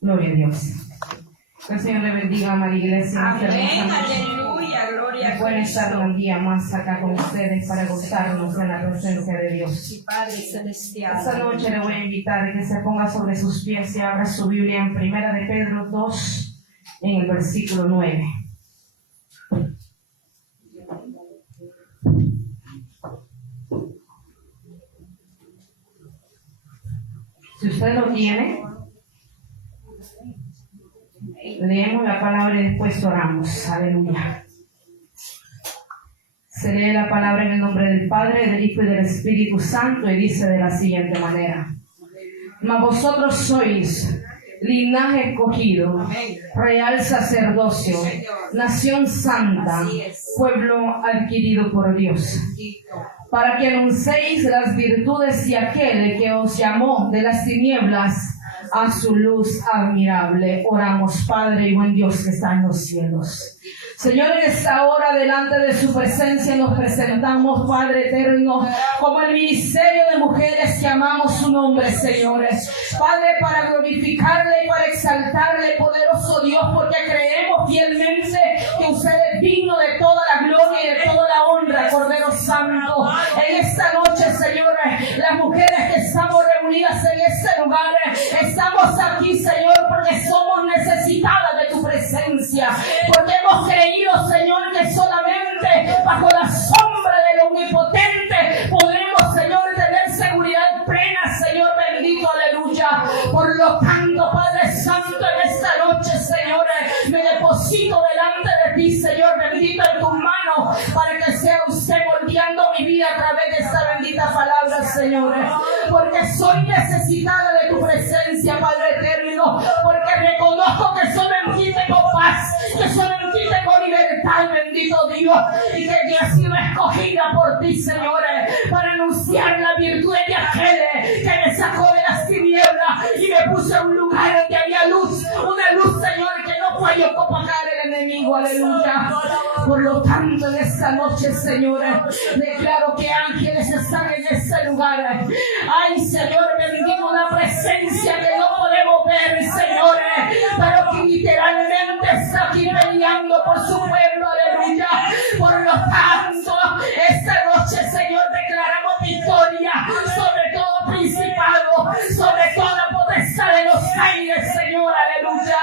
Gloria a Dios. Que el Señor le bendiga, amada iglesia. Amén, aleluya, gloria a Dios. Pueden estar un día más acá con ustedes para gozarnos en la presencia de Dios. Sí, Padre celestial. Esta noche le voy a invitar a que se ponga sobre sus pies y abra su Biblia en 1 de Pedro 2, en el versículo 9. Si usted lo tiene, leemos la palabra y después oramos. Aleluya. Se lee la palabra en el nombre del Padre, del Hijo y del Espíritu Santo y dice de la siguiente manera: Mas vosotros sois linaje escogido, real sacerdocio, nación santa, pueblo adquirido por Dios, para que anunciéis las virtudes de aquel que os llamó de las tinieblas a su luz admirable. Oramos. Padre y buen Dios que está en los cielos, Señor, en esta hora delante de su presencia nos presentamos, Padre eterno, como el ministerio de mujeres que amamos su nombre, señores. Padre, para glorificarle y para exaltarle, poderoso Dios, porque creemos fielmente que usted es digno de toda la gloria y de toda la honra, Cordero Santo. En esta noche, señores, las mujeres que estamos reunidas en este lugar, estamos aquí, Señor, porque somos necesitadas de tu presencia, porque hemos creído, Señor, que solamente bajo la sombra del Omnipotente podremos, Señor, tener seguridad plena, Señor bendito, aleluya. Por lo tanto, Padre Santo, en esta noche, Señor, me deposito delante de ti, Señor bendito, en tus manos, para que sea usted moldeando mi vida a través de esta bendita palabra, Señor, porque soy necesitada de tu presencia, Padre eterno, porque reconozco que solo en ti tengo paz, que solo en ti tengo libertad, bendito Dios, y que yo he sido escogida por ti, Señor, para anunciar la virtud de aquel que me sacó de las tinieblas y me puso en un lugar donde había luz, una luz, Señor, que no puede opacar el enemigo, aleluya. Por lo tanto, en esta noche, Señor, declaro que ángeles están en este lugar. Ay, Señor bendito, una presencia que no podemos ver, Señor, pero que literalmente está aquí peleando por su pueblo, aleluya. Por lo tanto, esta noche, Señor, declaramos victoria sobre todo principado, sobre toda potestad de los aires, Señor, aleluya.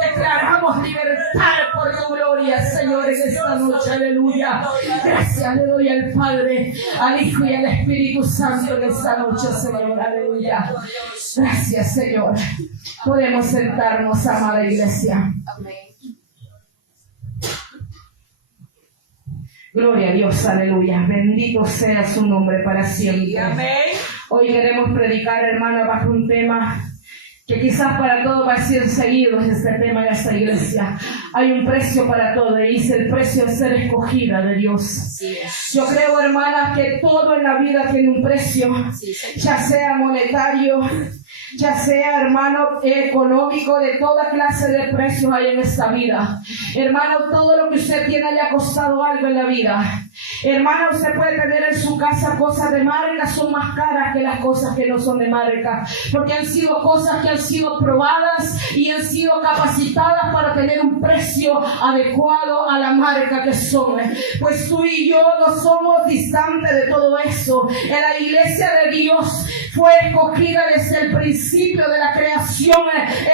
Declaramos libertad por tu gloria, Señor, en esta noche, aleluya. Gracias le doy al Padre, al Hijo y al Espíritu Santo en esta noche, Señor, aleluya. Gracias, Señor. Podemos sentarnos, amada iglesia. Gloria a Dios, aleluya. Bendito sea su nombre para siempre. Hoy queremos predicar, hermana, bajo un tema que quizás para todos va a ser seguido, este tema en esta iglesia. Hay un precio para todo, y es el precio de ser escogida de Dios. Yo creo, hermanas, que todo en la vida tiene un precio, ya sea monetario, ya sea, hermano, económico, de toda clase de precios hay en esta vida. Hermano, todo lo que usted tiene le ha costado algo en la vida. Hermano, usted puede tener en su casa cosas de marca, son más caras que las cosas que no son de marca, porque han sido cosas que han sido probadas y han sido capacitadas para tener un precio adecuado a la marca que son. Pues tú y yo no somos distantes de todo eso. En la iglesia de Dios fue escogida desde el principio de la creación.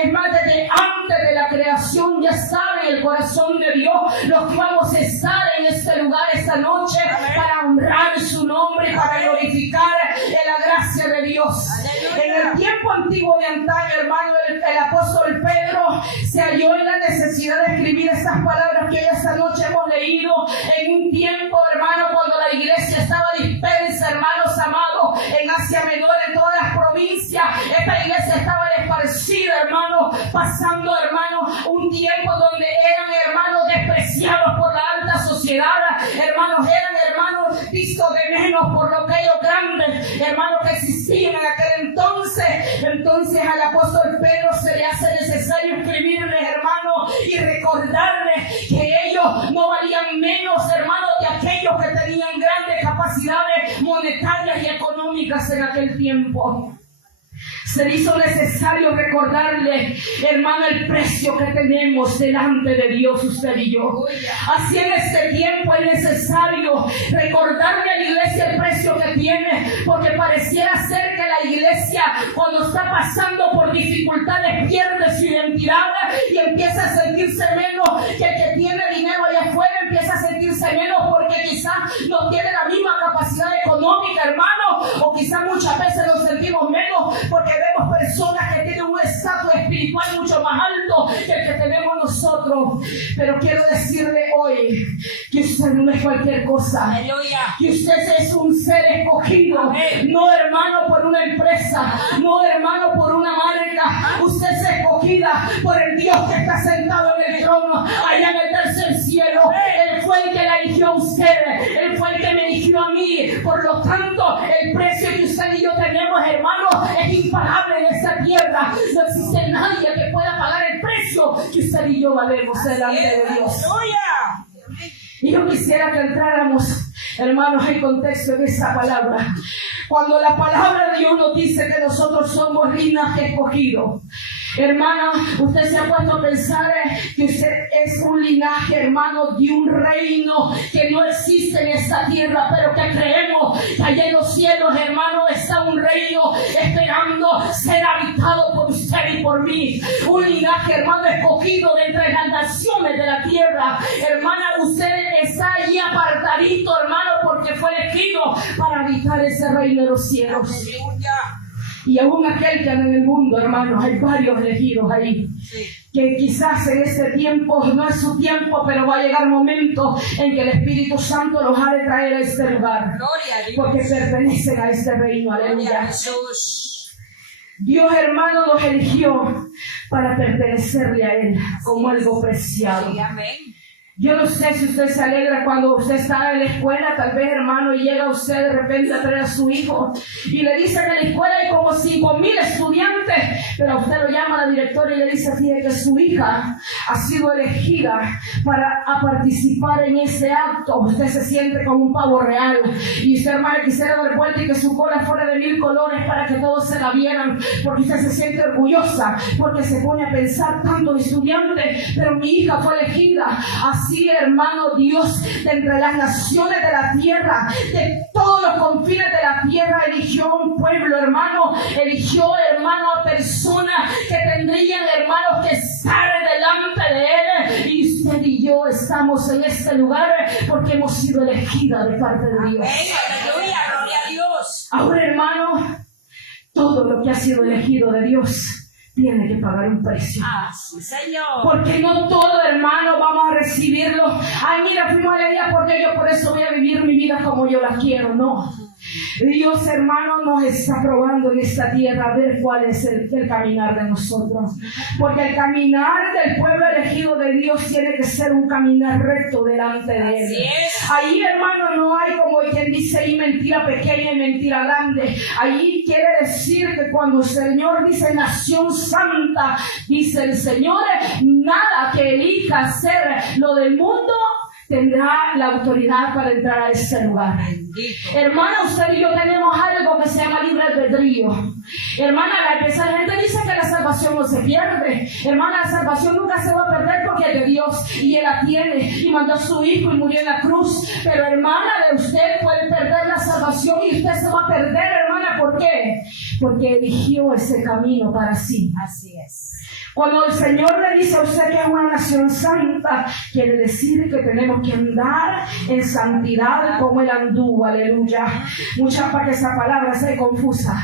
Es más, desde antes de la creación ya estaba en el corazón de Dios los que vamos a estar en este lugar esta noche para honrar su nombre y para glorificar la gracia de Dios. En el tiempo antiguo de antaño, hermano, el apóstol Pedro se halló en la necesidad de escribir estas palabras que hoy esta noche hemos leído en un tiempo, hermano, cuando la iglesia estaba dispersa, hermanos amados, en Asia Menor, en todas las provincias. Esta iglesia estaba esparcida, hermano, pasando, hermano, un tiempo donde eran, hermanos, despreciados por la alta sociedad, hermanos, eran, hermanos, vistos de menos por lo que ellos grandes, hermanos, que existían en aquel entonces. Entonces al apóstol Pedro se le hace necesario escribirles, hermanos, y recordarles que ellos no valían menos, hermanos, que aquellos que tenían grandes capacidades monetarias y económicas en aquel tiempo. se hizo necesario recordarle, hermano, el precio que tenemos delante de Dios, usted y yo. Así en este tiempo es necesario recordarle a la iglesia el precio que tiene, porque pareciera ser que la iglesia, cuando está pasando por dificultades, pierde su identidad y empieza a sentirse menos que el que tiene dinero allá afuera, empieza a sentirse menos porque quizás no tiene la misma capacidad económica, hermano, o quizás muchas veces nos sentimos menos porque vemos personas que tienen un estatus espiritual mucho más alto que el que tenemos nosotros. Pero quiero decirle hoy que usted no es cualquier cosa. Aleluya. Que usted es un ser escogido. Amén. No, hermano, por una empresa. No, hermano, por una marca. Usted es escogida por el Dios que está sentado en el trono, allá en el tercer cielo. Él fue el que la eligió a usted. Él fue el que me eligió a mí. Por lo tanto, el precio que usted y yo tenemos, hermano, es impagable en esta tierra. No existe nadie que pueda pagar el precio que usted y yo valemos delante de Dios. Aleluya. Y yo quisiera que entráramos, hermanos, en contexto en esta palabra. Cuando la palabra de Dios nos dice que nosotros somos linaje escogido, hermana, usted se ha puesto a pensar que usted es un linaje, hermano, de un reino que no existe en esta tierra, pero que creemos que allá en los cielos, hermano, está un reino esperando ser habitado por usted y por mí. Un linaje, hermano, escogido de entre las naciones de la tierra. Hermana, usted está allí apartadito, hermano, porque fue elegido para habitar ese reino de los cielos. Aleluya. Y aún aquel que anda en el mundo, hermanos, hay varios elegidos ahí. Sí. Que quizás en este tiempo no es su tiempo, pero va a llegar momento en que el Espíritu Santo los ha de traer a este lugar. Gloria a Dios. Porque pertenecen a este reino. Gloria a Aleluya. Jesús. Dios, hermano, los eligió para pertenecerle a Él como algo preciado. Sí, amén. Yo no sé si usted se alegra cuando usted está en la escuela, tal vez, hermano, y llega usted de repente a traer a su hijo y le dice que en la escuela hay como 5,000 estudiantes, pero usted lo llama a la directora y le dice, fíjate que su hija ha sido elegida para participar en ese acto. Usted se siente como un pavo real y usted, hermano, quisiera dar vuelta y que su cola fuera de 1000 colores para que todos se la vieran, porque usted se siente orgullosa, porque se pone a pensar tantos estudiantes, pero mi hija fue elegida. Así, hermano, Dios, de entre las naciones de la tierra, de todos los confines de la tierra, eligió un pueblo, hermano, eligió, hermano, a personas que tendrían, hermanos, que estar delante de Él. Y usted y yo estamos en este lugar porque hemos sido elegidas de parte de Dios. Amén. Aleluya. Gloria a Dios. Ahora, hermano, todo lo que ha sido elegido de Dios tiene que pagar un precio. Ah, sí, Señor. Porque no todo, hermano, vamos a recibirlo. Ay, mira, fuimos a la iglesia porque yo por eso voy a vivir mi vida como yo la quiero. No. Dios, hermano, nos está probando en esta tierra a ver cuál es el caminar de nosotros. Porque el caminar del pueblo elegido de Dios tiene que ser un caminar recto delante de Él. Así es. Ahí, hermano, no hay como quien dice ahí mentira pequeña y mentira grande. Ahí quiere decir que cuando el Señor dice nación santa, dice el Señor, nada que elija hacer lo del mundo tendrá la autoridad para entrar a ese lugar. Bendito. Hermana, usted y yo tenemos algo que se llama libre albedrío. Hermana, la gente dice que la salvación no se pierde. Hermana, la salvación nunca se va a perder porque es de Dios y Él la tiene y mandó a su Hijo y murió en la cruz. Pero, hermana, de usted puede perder la salvación y usted se va a perder, hermana. ¿Por qué? Porque eligió ese camino para sí. Así es. Cuando el Señor le dice a usted que es una nación santa, quiere decir que tenemos que andar en santidad como Él anduvo. Aleluya. Para que esa palabra sea confusa.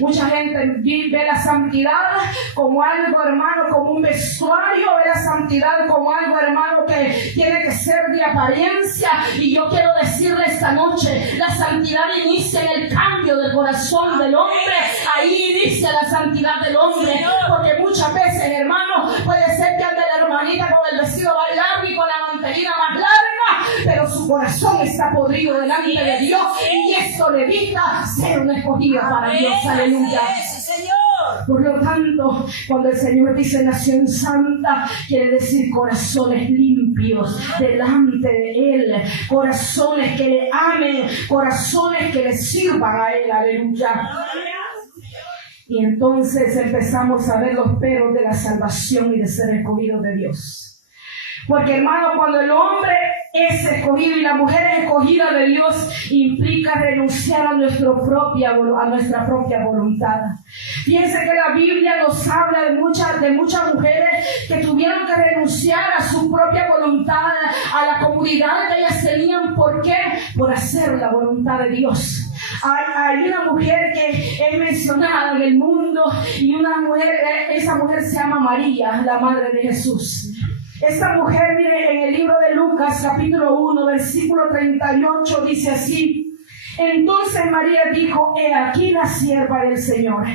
Mucha gente ve la santidad como algo, hermano, como un vestuario, ve la santidad como algo, hermano, que tiene que ser de apariencia. Y yo quiero decirle esta noche, la santidad inicia en el cambio del corazón del hombre. Ahí inicia la santidad del hombre, porque muchas veces, hermano, puede ser que ande la hermanita con el vestido más largo y con la mantelina más larga, pero su corazón está podrido delante de Dios y esto le evita ser una escogida para Dios. Aleluya. Así es, Señor. Por lo tanto, cuando el Señor dice nación santa, quiere decir corazones limpios delante de Él, corazones que le amen, corazones que le sirvan a Él. Aleluya. Y entonces empezamos a ver los peros de la salvación y de ser escogidos de Dios. Porque, hermano, cuando el hombre es escogido y la mujer es escogida de Dios, implica renunciar a nuestra propia voluntad. Fíjense que la Biblia nos habla de muchas mujeres que tuvieron que renunciar a su propia voluntad, a la comunidad que ellas tenían. ¿Por qué? Por hacer la voluntad de Dios. Hay una mujer que es mencionada en el mundo y esa mujer se llama María, la madre de Jesús. Esta mujer, mire, en el libro de Lucas, capítulo 1, versículo 38, dice así: entonces María dijo, he aquí la sierva del Señor,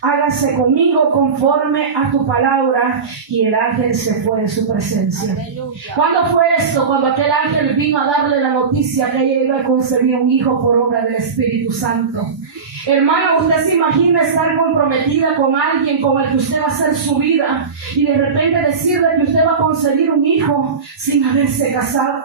hágase conmigo conforme a tu palabra. Y el ángel se fue de su presencia. Aleluya. ¿Cuándo fue esto? Cuando aquel ángel vino a darle la noticia que ella iba a concebir un hijo por obra del Espíritu Santo. Hermano, usted se imagina estar comprometida con alguien con el que usted va a hacer su vida y de repente decirle que usted va a concebir un hijo sin haberse casado.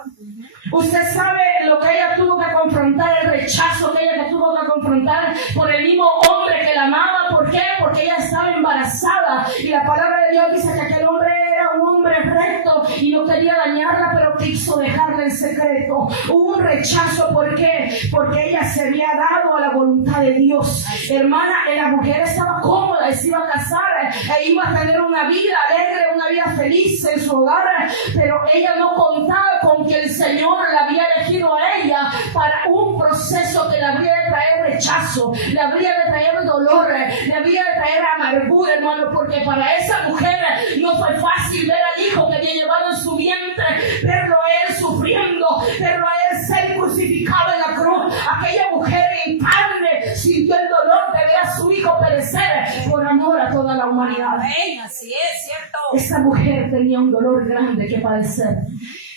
Usted sabe lo que ella tuvo que confrontar, el rechazo que ella tuvo que confrontar por el mismo hombre que la amaba. ¿Por qué? Porque ella estaba embarazada y la palabra de Dios dice que aquel hombre era un hombre recto y no quería dañarla, pero quiso dejarla en secreto. Hubo un rechazo. ¿Por qué? Porque ella se había dado a la voluntad de Dios. Hermana, la mujer estaba cómoda, se iba a casar e iba a tener una vida alegre, una vida feliz en su hogar, pero ella no contaba con que el Señor la había elegido a ella para un proceso que le habría de traer rechazo, le habría de traer dolor, le habría de traer amargura, hermano, porque para esa mujer no fue fácil ver al hijo que había llevado en su vientre, verlo a él sufriendo, verlo a él ser crucificado en la cruz. Aquella mujer en carne sintió el dolor de ver a su hijo perecer por amor a toda la humanidad. Amén, así es, cierto. Esta mujer tenía un dolor grande que padecer,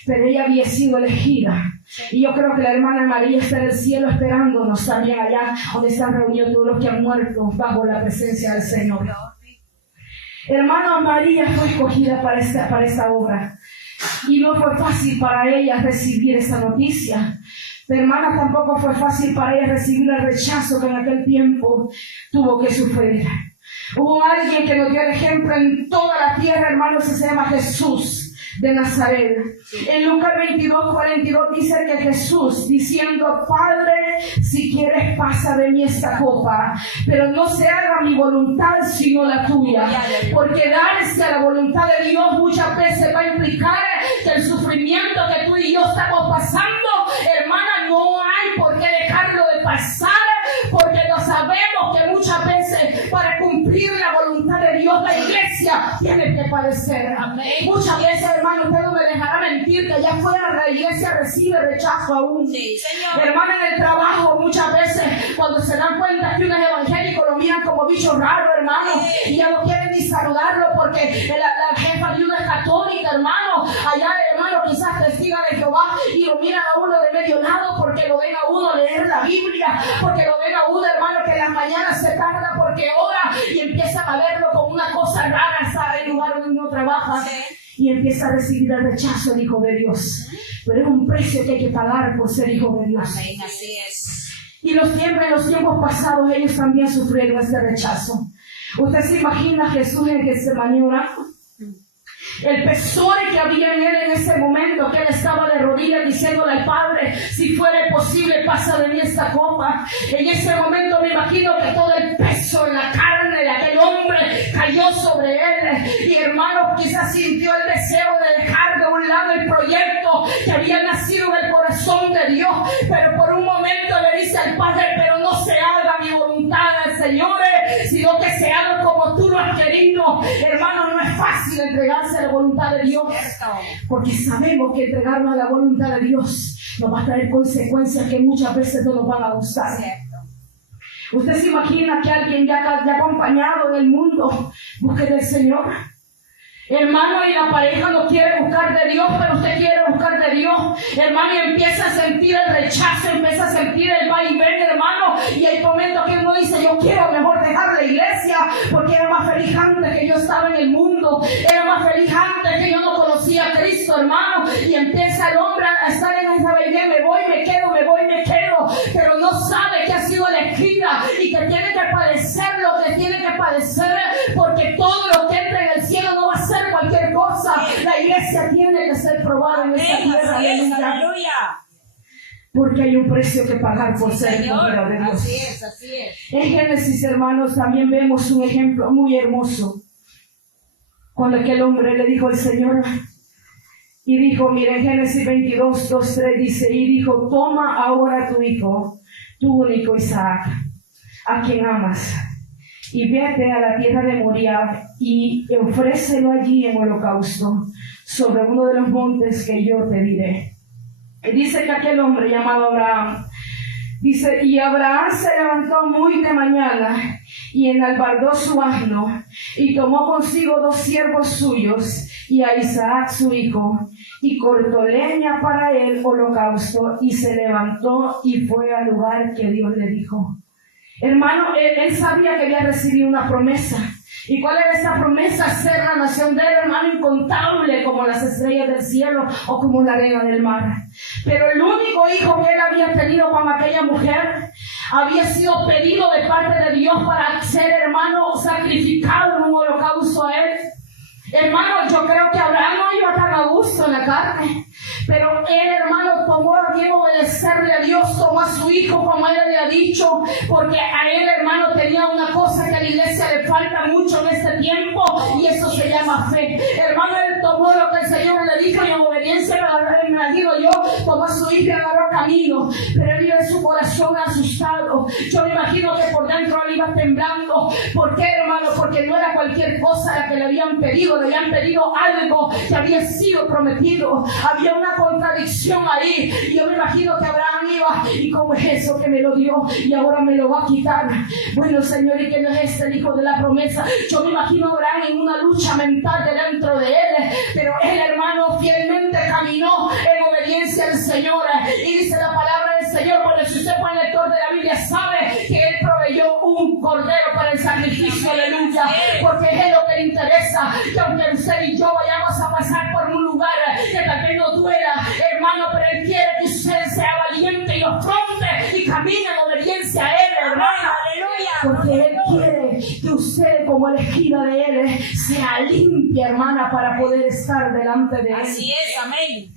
pero ella había sido elegida. Y yo creo que la hermana María está en el cielo esperándonos también allá donde están reunidos todos los que han muerto bajo la presencia del Señor. Hermana María fue escogida para esta obra y no fue fácil para ella recibir esta noticia. Pero, hermana, tampoco fue fácil para ella recibir el rechazo que en aquel tiempo tuvo que sufrir. Hubo alguien que nos dio el ejemplo en toda la tierra, hermanos, que se llama Jesús de Nazaret. En Lucas 22:42 dice que Jesús, diciendo, Padre, si quieres pasa de mí esta copa, pero no se haga mi voluntad sino la tuya. Porque darse a la voluntad de Dios muchas veces va a implicar que el sufrimiento que tú y yo estamos pasando, hermana, no hay por qué dejarlo de pasar, porque lo sabemos que muchas veces para cumplir la voluntad de Dios la iglesia tiene que padecer. Amén. Muchas veces, hermano, usted no me dejará mentir que allá afuera la iglesia recibe rechazo aún. Sí, Señor. Hermana, en el trabajo muchas veces cuando se dan cuenta que uno es evangélico lo miran como bicho raro, hermano, y ya no quieren ni saludarlo porque la jefa de uno es católica, hermano. Allá, hermano, quizás testiga de Jehová y lo miran a uno de medio lado porque lo ven a uno leer la Biblia, porque lo ven a uno, hermano, que en las mañanas se tarda porque ora y empiezan a verlo como una cosa rara, ¿sabe? En el lugar donde uno trabaja. Sí. Y empieza a recibir el rechazo del Hijo de Dios. Pero es un precio que hay que pagar por ser Hijo de Dios. Amén, así es. Y en los tiempos pasados ellos también sufrieron este rechazo. ¿Usted se imagina a Jesús en Getsemaní orando? El pesar que había en él en ese momento, que él estaba de rodillas diciéndole al Padre, si fuera posible, pasa de mí esta copa. En ese momento me imagino que todo el peso en la carne de aquel hombre cayó sobre él. Y hermano, quizás sintió el deseo de dejar de un lado el proyecto que había nacido en el corazón de Dios. Pero por un momento le dice al Padre, pero no se haga mi voluntad, Señor, sino que se haga como tú lo has querido. Hermano, no es fácil entregarse a la voluntad de Dios, porque sabemos que entregarnos a la voluntad de Dios nos va a traer consecuencias que muchas veces no nos van a gustar. ¿Usted se imagina que alguien ya acompañado en el mundo busque del Señor? Hermano, y la pareja no quiere buscar de Dios, pero usted quiere buscar de Dios, hermano, y empieza a sentir el rechazo, empieza a sentir el va y ven, hermano, y hay momentos que uno dice, yo quiero mejor dejar la iglesia, porque era más feliz antes que yo estaba en el mundo, era más feliz antes que yo no conocía a Cristo, hermano, y empieza el hombre a estar en esa vaina, me voy, me quedo, pero no sabe que ha sido elegida y que tiene que padecer lo que tiene que padecer padecer, porque todo lo que entra en el cielo no va a ser cualquier cosa. La iglesia tiene que ser probada en esta Amén. tierra. Así es. Aleluya. Aleluya. Porque hay un precio que pagar por ser Señor. escogida de Dios. Así es. Así es. En Génesis, hermanos, también vemos un ejemplo muy hermoso. Cuando aquel hombre le dijo al Señor, y dijo, mira, en Génesis 22, 2, 3 dice, y dijo, toma ahora tu hijo, tu único Isaac, a quien amas, y vete a la tierra de Moriah, y ofrécelo allí en holocausto, sobre uno de los montes que yo te diré. Y dice que aquel hombre llamado Abraham, dice, y Abraham se levantó muy de mañana y enalbardó su asno y tomó consigo 2 siervos suyos y a Isaac su hijo y cortó leña para el holocausto y se levantó y fue al lugar que Dios le dijo. Hermano, él sabía que había recibido una promesa. ¿Y cuál era esa promesa? Ser la nación de él, hermano, incontable como las estrellas del cielo o como la arena del mar. Pero el único hijo que él había tenido con aquella mujer había sido pedido de parte de Dios para ser, hermano, sacrificado en un holocausto a él. Hermano, yo creo que Abraham no iba tan a gusto en la carne, pero él, hermano, tomó a bien obedecerle a Dios, tomó a su hijo como él le ha dicho, porque a él, hermano, tenía una cosa que a la iglesia le falta mucho en este tiempo, y eso se llama fe. Hermano, él tomó lo que el Señor le dijo y en obediencia, me imagino yo, tomó a su hijo y agarró camino, pero él iba en su corazón asustado. Yo me imagino que por dentro él iba temblando. ¿Por qué, hermano? Porque no era cualquier cosa la que le habían pedido algo que había sido prometido. Había una contradicción ahí, y yo me imagino que Abraham iba, y cómo es eso que me lo dio y ahora me lo va a quitar. Bueno, Señor, y que no es el hijo de la promesa. Yo me imagino a Abraham en una lucha mental dentro de él, pero él, hermano, fielmente caminó en obediencia al Señor. Y dice la palabra del Señor, porque si usted fue el lector de la Biblia, sabe que él proveyó un cordero para el sacrificio, aleluya, porque es lo que le interesa, que aunque usted y yo vayamos a pasar por un lugar que tal vez no duela, hermano, pero él quiere que usted sea valiente y afronte y camine en obediencia a él, hermano. Porque él quiere que usted, como elegida de él, sea limpia, hermana, para poder estar delante de él. Así es, amén.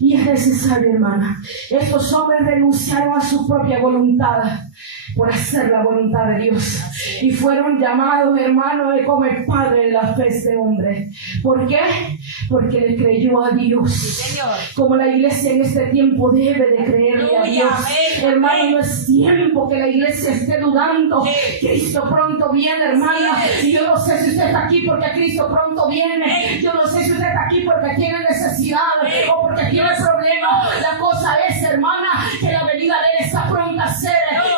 Y es necesario, hermana. Estos hombres renunciaron a su propia voluntad por hacer la voluntad de Dios. Y fueron llamados, hermanos, como el padre de la fe este hombre. ¿Por qué? Porque le creyó a Dios. Sí, Señor. Como la iglesia en este tiempo debe de creerle a Dios. Amén, hermano, amén. no es tiempo que la iglesia esté dudando. Sí. Cristo pronto viene, hermana. Sí. Y yo no sé si usted está aquí porque Cristo pronto viene. Yo no sé si usted está aquí porque tiene necesidad o porque tiene problemas. La cosa es, hermana, que la venida de él está pronta a ser,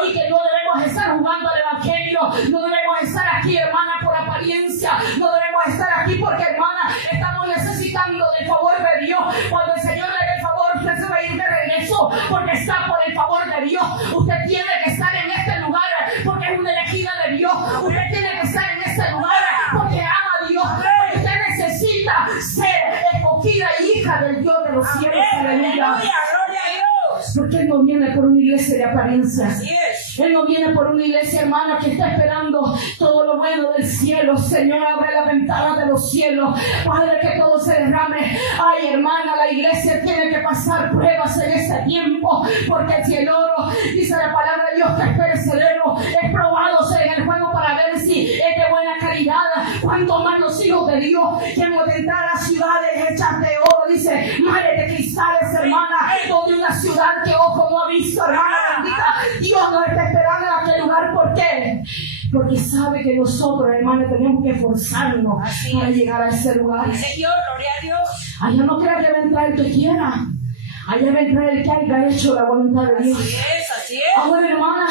y que no debemos estar jugando al evangelio. No debemos estar aquí, hermana, por apariencia. No debemos estar aquí porque, hermana, estamos necesitando del favor de Dios. Cuando el Señor le dé el favor, usted se va a ir de regreso porque está por el favor de Dios. Usted tiene que estar en este lugar porque es una elegida de Dios. Usted tiene que estar en este lugar porque ama a Dios. Porque usted necesita ser escogida y hija del Dios de los cielos. Aleluya, Aleluya. gloria a Dios. Porque Él no viene por una iglesia de apariencia. Así es. Él no viene por una iglesia, hermana, que está esperando todo lo bueno del cielo. Señor, abre la ventana de los cielos. Padre, que todo se derrame. Ay, hermana, la iglesia tiene que pasar pruebas en este tiempo. Porque si el oro, dice la palabra de Dios, que es perecedero, es probado en el fuego para ver si es de buena calidad. Cuanto más los hijos de Dios que hemos de entrar a ciudades hechas de oro, dice, mares de cristales, hermana, donde una ciudad que ojo no ha visto, hermana bendita. Dios nos está esperando en aquel lugar. ¿Por qué? Porque sabe que nosotros, hermanos, tenemos que esforzarnos para llegar a ese lugar. Señor, gloria a Dios. Allá no crea que va a entrar el que quiera. Allá va a entrar el que haya hecho la voluntad de Dios. Así es, así es. Ahora, hermana,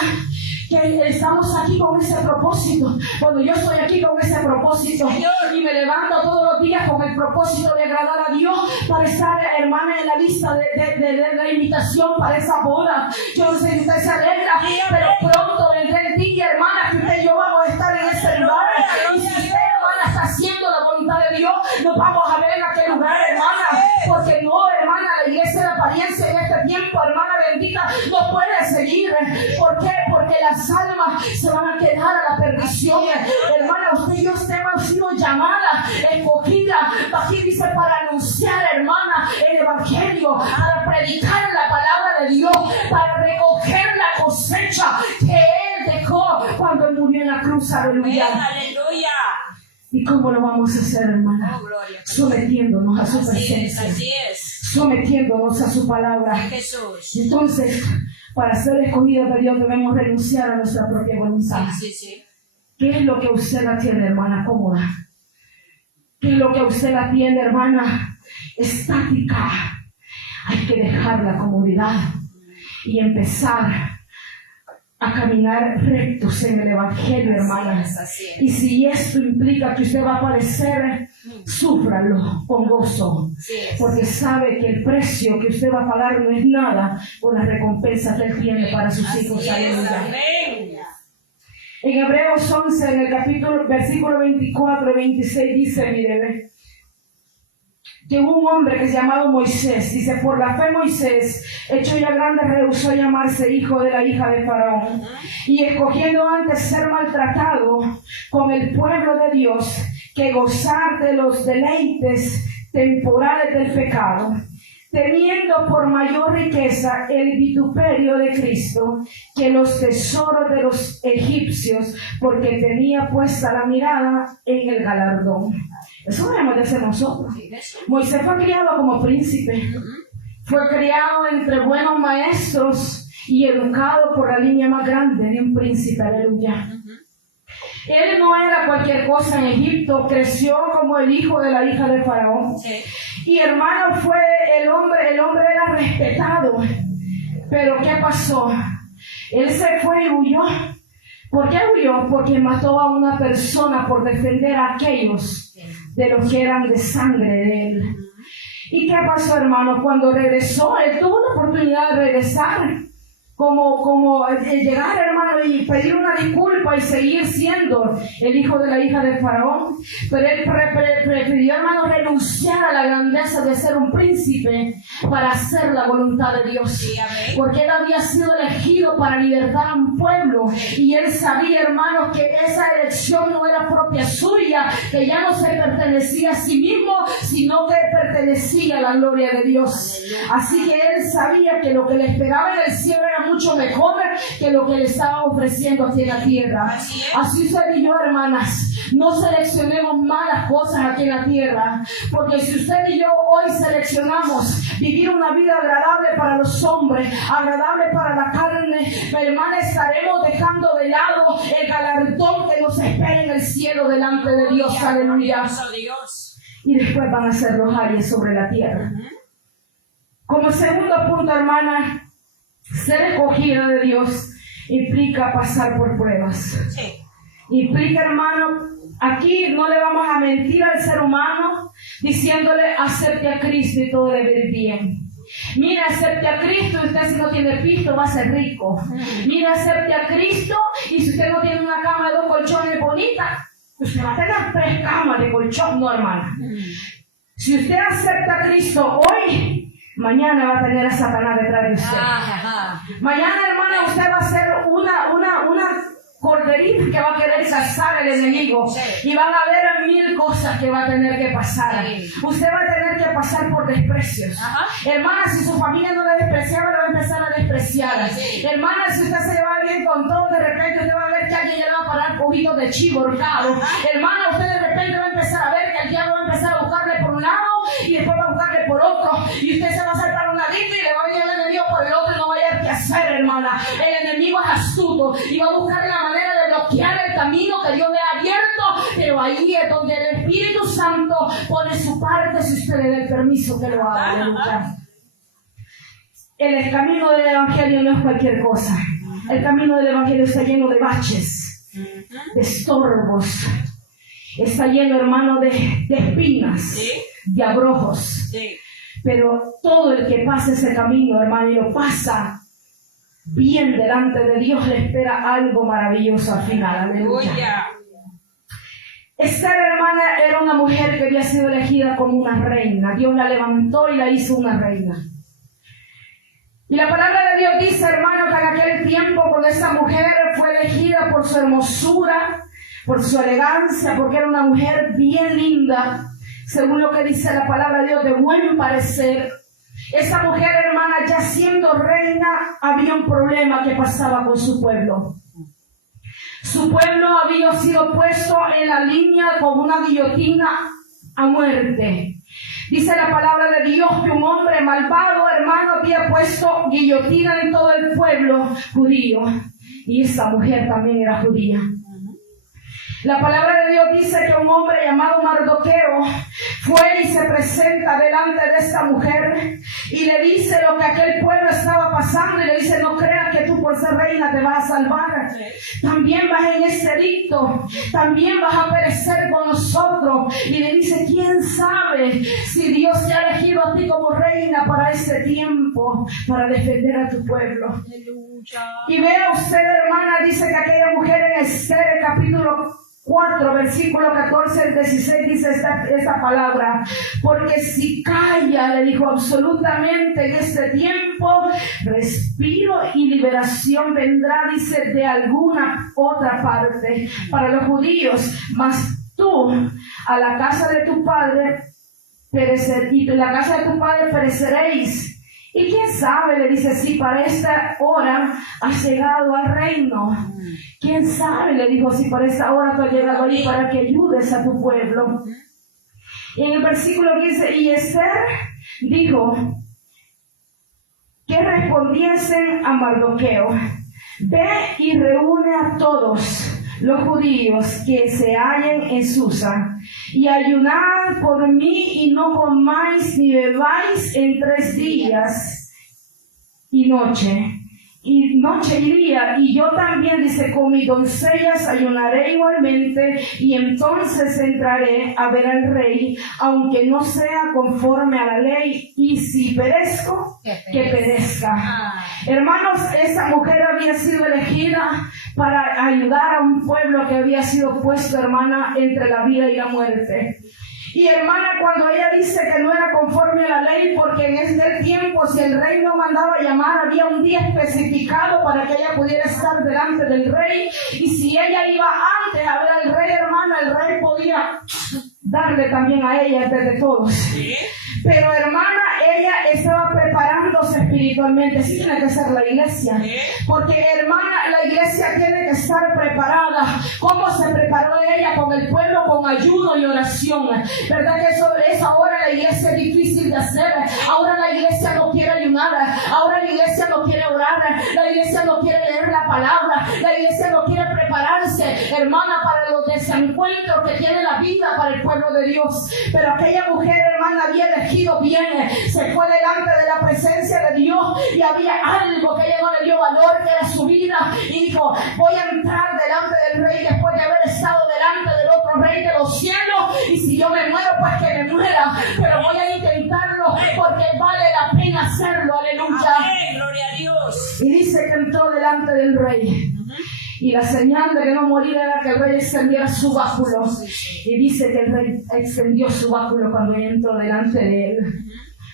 que estamos aquí con ese propósito. Cuando yo estoy aquí con ese propósito, Señor, y me levanto todos los días con el propósito de agradar a Dios, para estar, hermana, en la lista de la invitación para esa boda. Yo no sé si usted se alegra, pero pronto vendrá el día, hermana, que usted y yo vamos a estar en ese lugar. Y si usted, hermana, está haciendo la voluntad de Dios, nos vamos a ver en aquel lugar, hermana. Porque no, hermana, la iglesia de apariencia en este tiempo, hermana bendita no puede seguir. ¿Por qué? Porque las almas se van a quedar a la perdición. Hermana, usted y yo hemos sido llamadas, escogida, aquí dice, para anunciar, hermana, el evangelio, para predicar la palabra de Dios, para recoger la cosecha que Él dejó cuando Él murió en la cruz. Aleluya. Aleluya. ¿Y cómo lo vamos a hacer, hermana? Oh, gloria. Sometiéndonos a su Así es, presencia, así es. sometiéndonos a su palabra. Jesús. Entonces, para ser escogidos de Dios debemos renunciar a nuestra propia voluntad. Sí, sí. ¿Qué es lo que usted la tiene, hermana, cómoda? ¿Qué es lo que usted la tiene, hermana, estática? Hay que dejar la comodidad y empezar a caminar rectos en el evangelio, hermana. Así es. Y si esto implica que usted va a padecer, súfralo con gozo, Así es. porque sabe que el precio que usted va a pagar no es nada por las recompensas que Él tiene para sus hijos. Así es. Aleluya. Amén. En Hebreos 11, en el capítulo, versículo 24 y 26 dice, mire, que hubo un hombre que se llamaba Moisés. Dice, por la fe Moisés, hecho ya grande, rehusó llamarse hijo de la hija de Faraón. Y escogiendo antes ser maltratado con el pueblo de Dios, que gozar de los deleites temporales del pecado, teniendo por mayor riqueza el vituperio de Cristo que los tesoros de los egipcios, porque tenía puesta la mirada en el galardón. Eso debemos de hacer nosotros. Moisés fue criado como príncipe, fue criado entre buenos maestros y educado por la línea más grande de un príncipe. Aleluya. Él no era cualquier cosa en Egipto, creció como el hijo de la hija de Faraón. Sí. Y hermano, fue el hombre era respetado. Pero ¿qué pasó? Él se fue y huyó. ¿Por qué huyó? Porque mató a una persona por defender a aquellos de los que eran de sangre de él. ¿Y qué pasó, hermano? Cuando regresó, él tuvo la oportunidad de regresar, como llegar, hermano, y pedir una disculpa y seguir siendo el hijo de la hija del Faraón. Pero él prefirió, hermano, renunciar a la grandeza de ser un príncipe para hacer la voluntad de Dios. Sí, amén. Porque él había sido elegido para libertar a un pueblo, y él sabía, hermano, que esa elección no era propia suya, que ya no se pertenecía a sí mismo, sino que pertenecía a la gloria de Dios. Así que él sabía que lo que le esperaba en el cielo era mucho mejor que lo que le estaba ofreciendo aquí en la tierra. Así usted y yo, hermanas, no seleccionemos malas cosas aquí en la tierra, porque si usted y yo hoy seleccionamos vivir una vida agradable para los hombres, agradable para la carne, hermana, estaremos dejando de lado el galardón que nos espera en el cielo delante de Dios. Aleluya. Y después van a ser los aires sobre la tierra. Como segundo punto, hermana, ser escogida de Dios implica pasar por pruebas. Sí. Implica, hermano, aquí no le vamos a mentir al ser humano diciéndole acepte a Cristo y todo debe ir bien. Mira, acepte a Cristo y usted, si no tiene pisto, va a ser rico. Mira, acepte a Cristo y si usted no tiene una cama de 2 colchones bonita, usted va a tener 3 camas de colchón. No, hermana. Si usted acepta a Cristo hoy, mañana va a tener a Satanás detrás de usted. Mañana, hermana, usted va a ser una corderita que va a querer cazar al enemigo. Sí. Y van a haber 1000 cosas que va a tener que pasar. Sí. Usted va a tener que pasar por desprecios. Ajá. Hermana, si su familia no la despreciaba, la va a empezar a despreciar. Sí. Hermana, si usted se lleva bien con todo, de repente usted va a ver que alguien ya le va a parar cojitos de chivo horcado. Hermana, usted de repente va a empezar a ver que el diablo va a empezar a buscarle por un lado y después va a buscarle por otro. Y usted se va a saltar una lista y le va a venir el enemigo por el otro y no va a hallar qué hacer, hermana. El enemigo es astuto y va a buscar la manera de bloquear el camino que Dios le ha abierto, pero ahí es donde el Espíritu Santo pone su parte si usted le da el permiso que lo haga. Aleluya. El camino del Evangelio no es cualquier cosa. El camino del Evangelio está lleno de baches, de estorbos, está lleno, hermano, de espinas, Sí. de abrojos. Sí. Pero todo el que pasa ese camino, hermano, y lo pasa bien delante de Dios, le espera algo maravilloso al final. Aleluya. Esther, hermana, era una mujer que había sido elegida como una reina. Dios la levantó y la hizo una reina. Y la palabra de Dios dice, hermano, que en aquel tiempo cuando esa mujer fue elegida por su hermosura, por su elegancia, porque era una mujer bien linda, según lo que dice la palabra de Dios, de buen parecer. Esa mujer, hermana, ya siendo reina, había un problema que pasaba con su pueblo. Su pueblo había sido puesto en la línea con una guillotina a muerte. Dice la palabra de Dios que un hombre malvado, hermano, había puesto guillotina en todo el pueblo judío. Y esa mujer también era judía. La palabra de Dios dice que un hombre llamado Mardoqueo fue y se presenta delante de esta mujer y le dice lo que aquel pueblo estaba pasando y le dice, no creas que tú por ser reina te vas a salvar. También vas en este edicto, también vas a perecer con nosotros. Y le dice, ¿quién sabe si Dios te ha elegido a ti como reina para este tiempo, para defender a tu pueblo? Y vea usted, hermana, dice que aquella mujer en Esther, capítulo 4, versículo 14 al 16, dice esta palabra, porque si calla, le dijo, absolutamente en este tiempo, respiro y liberación vendrá, dice, de alguna otra parte para los judíos, mas tú a la casa de tu padre pereceréis. Y quién sabe, le dice, si para esta hora has llegado al reino. Quién sabe, le dijo, si para esta hora tú has llegado ahí para que ayudes a tu pueblo. Y en el versículo 15, y Esther dijo que respondiesen a Mardoqueo, ve y reúne a todos los judíos que se hallen en Susa, y ayunad por mí, y no comáis ni bebáis en 3 días y noche y día, y yo también, dice, con mis doncellas ayunaré igualmente, y entonces entraré a ver al rey, aunque no sea conforme a la ley, y si perezco, que perezca. Hermanos, esa mujer había sido elegida para ayudar a un pueblo que había sido puesto, hermana, entre la vida y la muerte. Y hermana, cuando ella dice que no era conforme a la ley, porque en este tiempo, si el rey no mandaba llamar, había un día especificado para que ella pudiera estar delante del rey. Y si ella iba antes a ver al rey, hermana, el rey podía darle también a ella desde todos. Pero hermana, ella estaba preparándose espiritualmente. Sí tiene que ser la iglesia. Porque hermana, la iglesia tiene que estar preparada. ¿Cómo se preparó ella con el pueblo? Con ayuno y oración. ¿Verdad que eso ahora la iglesia es difícil de hacer? Ahora la iglesia no quiere ayunar. Ahora la iglesia no quiere orar. La iglesia no quiere leer la palabra. La iglesia no quiere prepararse, hermana, para los desencuentros que tiene la vida para el pueblo de Dios. Pero aquella mujer, hermana, había elegido bien. Se fue delante de la presencia de Dios y había algo que ella no le dio valor, que era su vida, y dijo, voy a entrar delante del rey después de haber estado delante del otro rey de los cielos, y si yo me muero, pues que me muera, pero voy a intentarlo porque vale la pena hacerlo. Aleluya. Amén, gloria a Dios. Y dice que entró delante del rey. Y la señal de que no moría era que el rey extendiera su báculo. Y dice que el rey extendió su báculo cuando entró delante de él.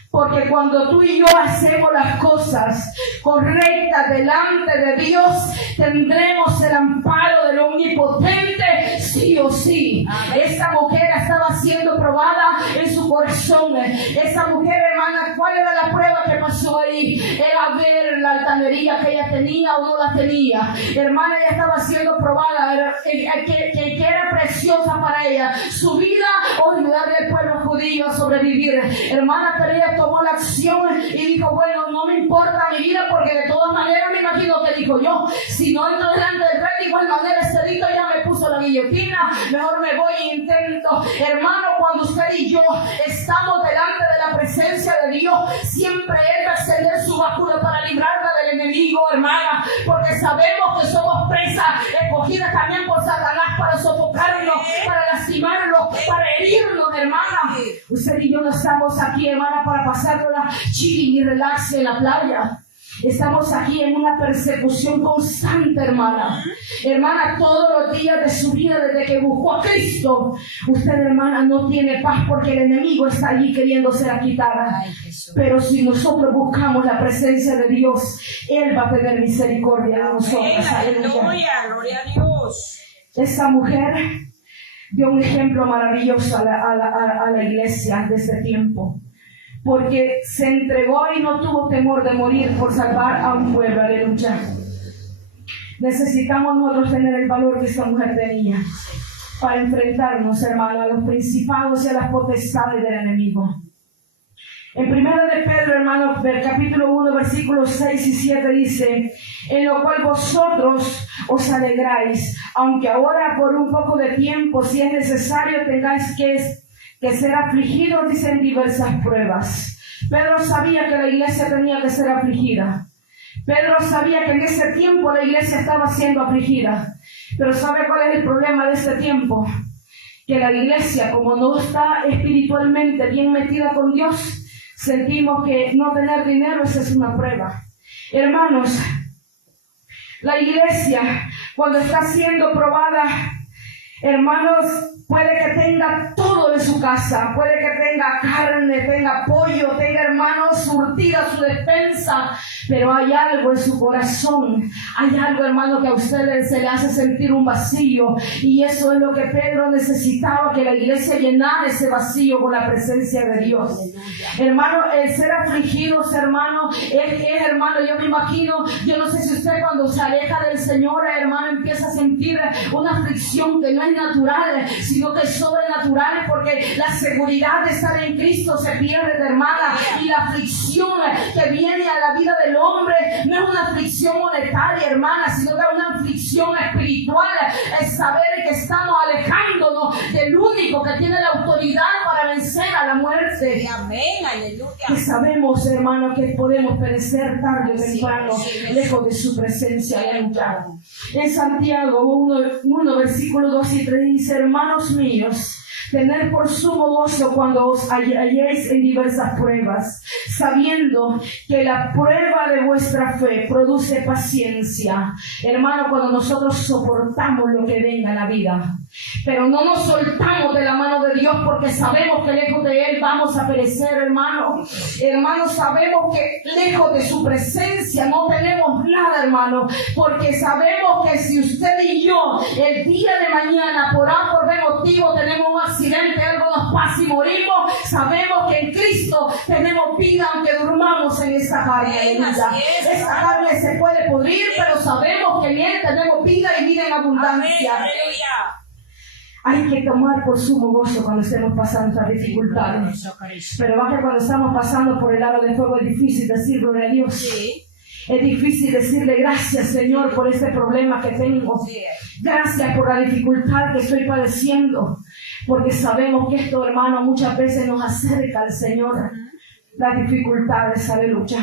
Porque cuando tú y yo hacemos las cosas correctas delante de Dios, tendremos el amparo del Omnipotente, sí o sí. Esta mujer estaba siendo probada en su corazón. Esta mujer, hermana, ¿cuál era la prueba que pasó ahí? Era ver la altanería que ella tenía o no la tenía. Hermana, ella estaba siendo probada, que era preciosa para ella, su vida o ayudarle al pueblo judío a sobrevivir. Hermana, pero ella tomó la acción y dijo, bueno, no me importa mi vida, porque de todas maneras me imagino que dijo yo, si no entro delante del rey, de igual manera este dito ya me puso la guillotina, mejor me voy e intento. Hermano, cuando usted y yo estamos delante de la presencia de Dios, siempre Él va a extender su báculo para librarla del enemigo, hermana, porque sabemos que somos presas escogidas también por Satanás para sofocarnos, para lastimarnos, para herirnos, hermana. Usted y yo no estamos aquí, hermana, para pasarnos la chilling y relax en la playa. Estamos aquí en una persecución constante, hermana. Hermana, todos los días de su vida, desde que buscó a Cristo, usted, hermana, no tiene paz porque el enemigo está allí queriéndosela quitar. Pero si nosotros buscamos la presencia de Dios, Él va a tener misericordia de nosotros. Aleluya, gloria a Dios. Esta mujer dio un ejemplo maravilloso a la iglesia de ese tiempo, porque se entregó y no tuvo temor de morir por salvar a un pueblo. Aleluya. Necesitamos nosotros tener el valor que esta mujer tenía para enfrentarnos, hermano, a los principados y a las potestades del enemigo. En 1 de Pedro, hermano, del capítulo 1, versículos 6 y 7 dice: en lo cual vosotros os alegráis, aunque ahora por un poco de tiempo, si es necesario, tengáis que ser afligidos, dicen, diversas pruebas. Pedro sabía que la iglesia tenía que ser afligida. Pedro sabía que en ese tiempo la iglesia estaba siendo afligida. Pero ¿sabe cuál es el problema de este tiempo? Que la iglesia, como no está espiritualmente bien metida con Dios, sentimos que no tener dinero esa es una prueba. Hermanos, la iglesia, cuando está siendo probada, hermanos, puede que tenga todo en su casa, puede que tenga carne, tenga pollo, tenga, hermanos, surtida su despensa, pero hay algo en su corazón, hay algo, hermano, que a ustedes se le hace sentir un vacío, y eso es lo que Pedro necesitaba, que la iglesia llenara ese vacío con la presencia de Dios. Hermano, el ser afligidos, hermano, es, hermano, yo me imagino, yo no sé si usted cuando se aleja del Señor, hermano, empieza a sentir una aflicción que no es natural, sino que es sobrenatural, porque la seguridad de estar en Cristo se pierde, hermana, y la aflicción que viene a la vida del hombre no es una aflicción monetaria, hermana, sino que es una aflicción espiritual, es saber que estamos alejándonos del único que tiene la autoridad para vencer a la muerte. Amén, aleluya. Que sabemos, hermano, que podemos perecer tarde o temprano lejos de su presencia. Aleluya. En Santiago 1, versículo 2 y 3 dice: hermanos míos, tened por sumo gozo cuando os halléis en diversas pruebas, sabiendo que la prueba de vuestra fe produce paciencia. Hermano, cuando nosotros soportamos lo que venga en la vida, pero no nos soltamos de la mano de Dios, porque sabemos que lejos de Él vamos a perecer, hermano. Hermano, sabemos que lejos de su presencia no tenemos nada, hermano, porque sabemos que si usted y yo el día de mañana por A por B motivo tenemos un accidente, algo nos pasa y morimos, sabemos que en Cristo tenemos vida aunque durmamos en esta carne. Esta carne se puede podrir, pero sabemos que en Él tenemos vida y vida en abundancia. Hay que tomar por sumo gozo cuando estemos pasando estas dificultades. Pero va que cuando estamos pasando por el aro de fuego es difícil decir gloria a Dios. Sí. Es difícil decirle gracias, Señor, por este problema que tengo. Gracias por la dificultad que estoy padeciendo. Porque sabemos que esto, hermano, muchas veces nos acerca al Señor. Las dificultades, aleluya.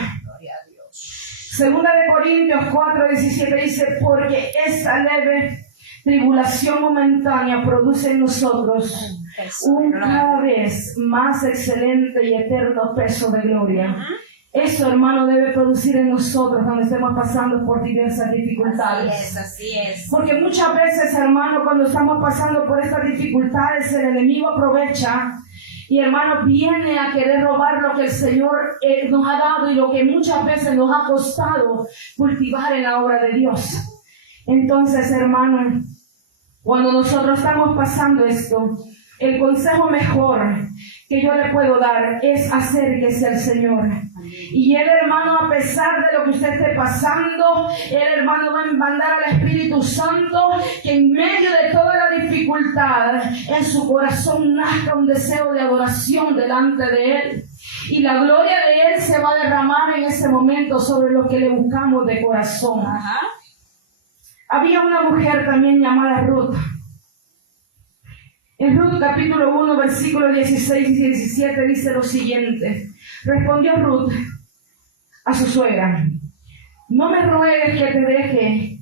Segunda de Corintios 4:17 dice: porque esta leve tribulación momentánea produce en nosotros un cada vez más excelente y eterno peso de gloria. Eso, hermano, debe producir en nosotros cuando estemos pasando por diversas dificultades. Así es. Porque muchas veces, hermano, cuando estamos pasando por estas dificultades, el enemigo aprovecha y, hermano, viene a querer robar lo que el Señor nos ha dado y lo que muchas veces nos ha costado cultivar en la obra de Dios. Entonces, hermano, cuando nosotros estamos pasando esto, el consejo mejor que yo le puedo dar es acérquese al Señor. Y Él, hermano, a pesar de lo que usted esté pasando, Él, hermano, va a mandar al Espíritu Santo que en medio de toda la dificultad en su corazón nazca un deseo de adoración delante de Él. Y la gloria de Él se va a derramar en ese momento sobre lo que le buscamos de corazón. Había una mujer también llamada Ruth. En Ruth capítulo 1, versículos 16 y 17 dice lo siguiente: respondió Ruth a su suegra: no me ruegues que te deje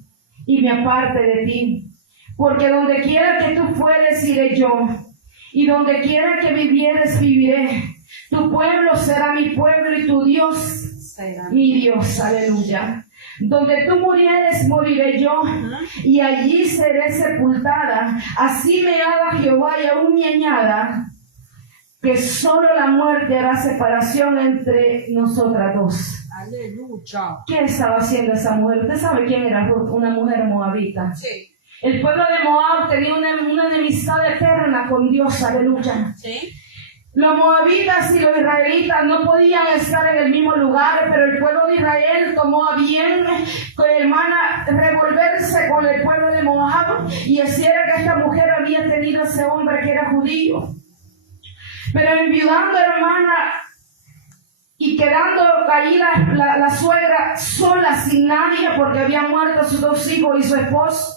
y me aparte de ti, porque donde quiera que tú fueres iré yo, y donde quiera que vivieres viviré. Tu pueblo será mi pueblo y tu Dios mi Dios, aleluya. Donde tú murieres, moriré yo, y allí seré sepultada. Así me haga Jehová y aún mi añada, que solo la muerte hará separación entre nosotras dos. Aleluya. ¿Qué estaba haciendo esa mujer? ¿Usted sabe quién era Ruth? Una mujer moabita. Sí. El pueblo de Moab tenía una enemistad eterna con Dios, aleluya. Sí. Los moabitas y los israelitas no podían estar en el mismo lugar, pero el pueblo de Israel tomó a bien, hermana, revolverse con el pueblo de Moab, y así era que esta mujer había tenido ese hombre que era judío. Pero enviudando, hermana, y quedando ahí la suegra sola, sin nadie, porque habían muerto sus dos hijos y su esposo.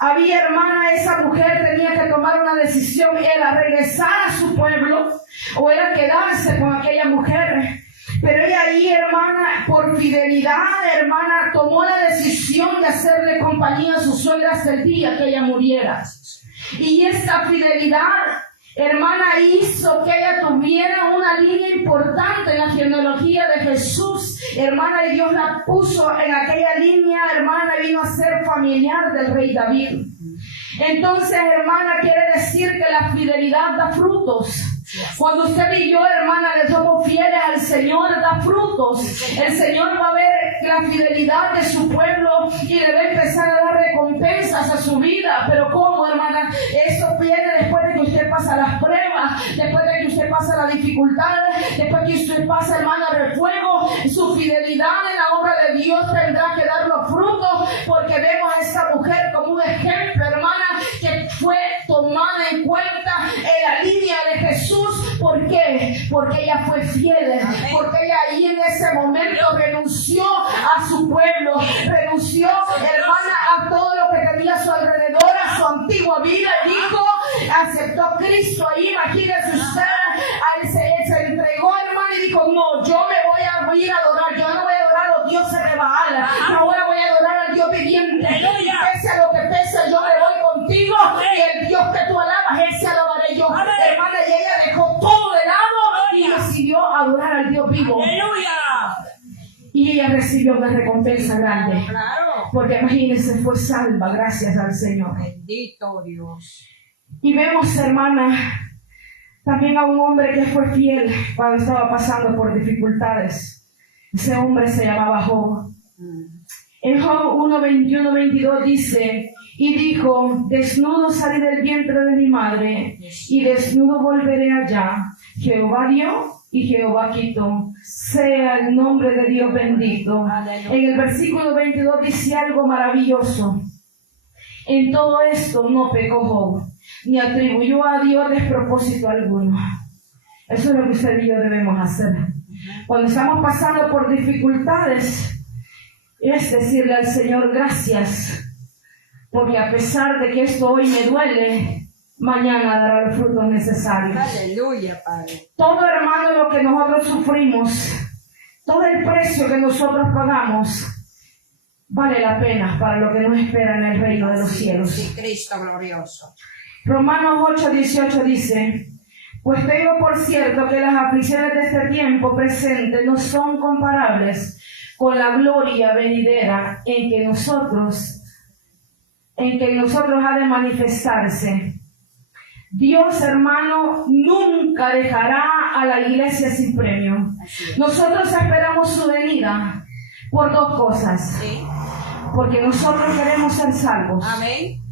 Había, hermana, esa mujer tenía que tomar una decisión, era regresar a su pueblo o era quedarse con aquella mujer. Pero ella ahí, hermana, por fidelidad, hermana, tomó la decisión de hacerle compañía a su suegra hasta el día que ella muriera. Y esta fidelidad, hermana, hizo que ella tuviera una línea importante en la genealogía de Jesús. Hermana, y Dios la puso en aquella línea, hermana, y vino a ser familiar del rey David. Entonces, hermana, quiere decir que la fidelidad da frutos. Cuando usted y yo, hermana, le somos fieles al Señor, da frutos. El Señor va a ver la fidelidad de su pueblo y le va a empezar a dar recompensas a su vida. Pero ¿cómo, hermana? Eso viene después de que usted pasa las pruebas, después de que usted pasa las dificultades, después de que usted pasa, hermana, el fuego. Su fidelidad en la obra de Dios tendrá que dar los frutos, porque vemos a esta mujer como un ejemplo, hermana, que fue tomada en cuenta en la línea de Jesús. ¿Por qué? Porque ella fue fiel, porque ella ahí en ese momento renunció a su pueblo, renunció, hermana, a todo lo que tenía a su alrededor, a su antigua vida. Dijo, aceptó a Cristo ahí. Imagínese usted, a él se entregó, hermana, y dijo, no, yo me voy a ir a adorar, yo no voy a adorar a los dioses de Baal, no voy a adorar al Dios viviente. Pese a lo que pese, yo me voy contigo, y el Dios que tú alabas, ese alabaré yo. Hermana, y ella dejó todo de lado y decidió adorar al Dios vivo. Y ella recibió una recompensa grande. Claro. Porque imagínense, fue salva gracias al Señor. Bendito Dios. Y vemos, hermana, también a un hombre que fue fiel cuando estaba pasando por dificultades. Ese hombre se llamaba Job. En Job 1:21-22 dice, y dijo, desnudo salí del vientre de mi madre, y desnudo volveré allá. Jehová dio y Jehová quitó. Sea el nombre de Dios bendito. En el versículo 22 dice algo maravilloso. En todo esto no pecó Job, ni atribuyó a Dios despropósito alguno. Eso es lo que usted y yo debemos hacer. Cuando estamos pasando por dificultades, es decirle al Señor gracias, porque a pesar de que esto hoy me duele, mañana dará los frutos necesarios. Aleluya, Padre. Todo, hermano, lo que nosotros sufrimos, todo el precio que nosotros pagamos, vale la pena para lo que nos espera en el reino de los cielos. Sí, Cristo glorioso. Romanos 8:18 dice, pues tengo por cierto que las aflicciones de este tiempo presente no son comparables con la gloria venidera en que nosotros ha de manifestarse. Dios, hermano, nunca dejará a la iglesia sin premio. Nosotros esperamos su venida por dos cosas. Sí. Porque nosotros queremos ser salvos. Amén.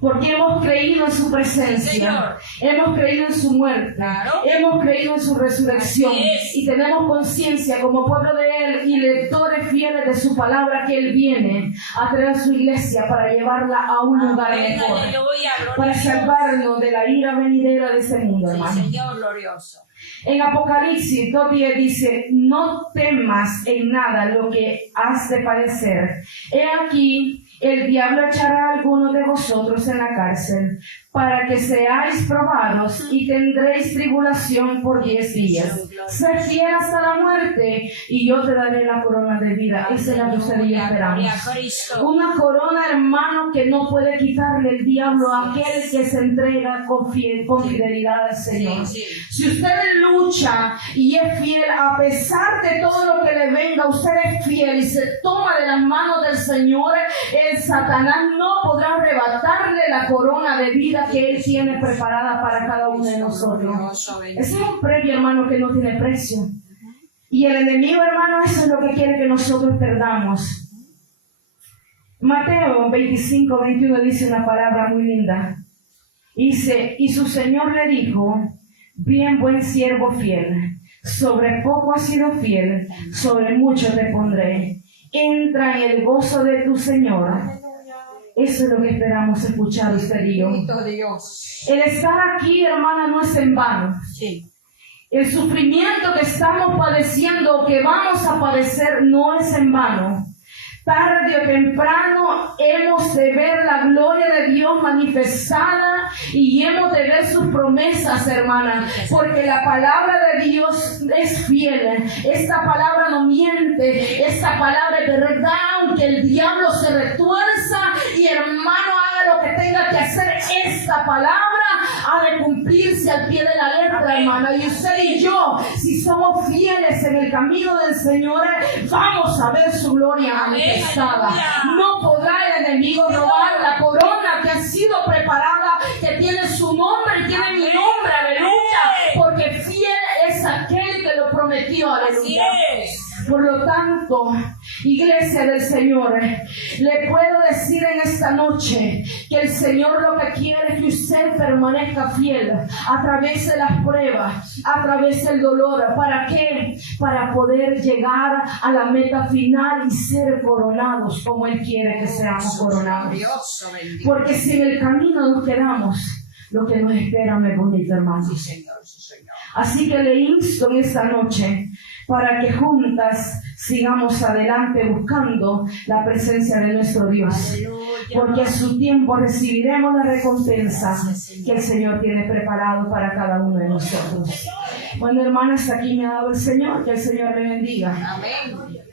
Porque hemos creído en su presencia, hemos creído en su muerte, Claro. hemos creído en su resurrección Así es. y tenemos conciencia como pueblo de Él y lectores fieles de su palabra que Él viene a traer a su iglesia para llevarla a un lugar Amén, mejor, aleluya, gloria para a Dios. salvarnos de la ira venidera de ese mundo, Sí, hermano. Señor glorioso. En Apocalipsis 2:10 dice, no temas en nada lo que has de padecer. He aquí, el diablo echará a algunos de vosotros en la cárcel, para que seáis probados y tendréis tribulación por 10 días. Sé fiel hasta la muerte y yo te daré la corona de vida. Esa es la que usted y yo esperamos. Una corona, hermano, que no puede quitarle el diablo a aquel que se entrega con fidelidad al Señor. Si usted lucha y es fiel, a pesar de todo lo que le venga, usted es fiel y se toma de las manos del Señor, el Satanás no podrá arrebatarle la corona de vida que Él tiene preparada para cada uno de nosotros. Ese es un premio, hermano, que no tiene precio. Y el enemigo, hermano, eso es lo que quiere que nosotros perdamos. Mateo 25:21 dice una palabra muy linda. Dice, y su Señor le dijo, bien, buen siervo fiel, sobre poco has sido fiel, sobre mucho te pondré. Entra en el gozo de tu Señor. Eso es lo que esperamos escuchar usted y yo. El estar aquí, hermana, no es en vano. El sufrimiento que estamos padeciendo, que vamos a padecer, no es en vano. Tarde o temprano hemos de ver la gloria de Dios manifestada y hemos de ver sus promesas, hermana, porque la palabra de Dios es fiel. Esta palabra no miente, esta palabra es verdad, aunque el diablo se retuerza y hermano haga lo que tenga que hacer, esta palabra ha de cumplirse al pie de la letra, hermana. Y usted y yo, si somos fieles en el camino del Señor, vamos a ver su gloria manifestada. No podrá el enemigo robar la corona que ha sido preparada, que tiene su nombre y tiene mi nombre, aleluya, porque fiel es aquel que lo prometió, aleluya. Por lo tanto, iglesia del Señor, le puedo decir en esta noche que el Señor lo que quiere es que usted permanezca fiel a través de las pruebas, a través del dolor. ¿Para qué? Para poder llegar a la meta final y ser coronados como Él quiere que seamos coronados. Porque si en el camino nos quedamos, lo que nos espera no es bonito, hermano. Así que le insto en esta noche para que juntas sigamos adelante buscando la presencia de nuestro Dios. Porque a su tiempo recibiremos la recompensa que el Señor tiene preparado para cada uno de nosotros. Bueno, hermanos, hasta aquí me ha dado el Señor. Que el Señor le bendiga. Amén.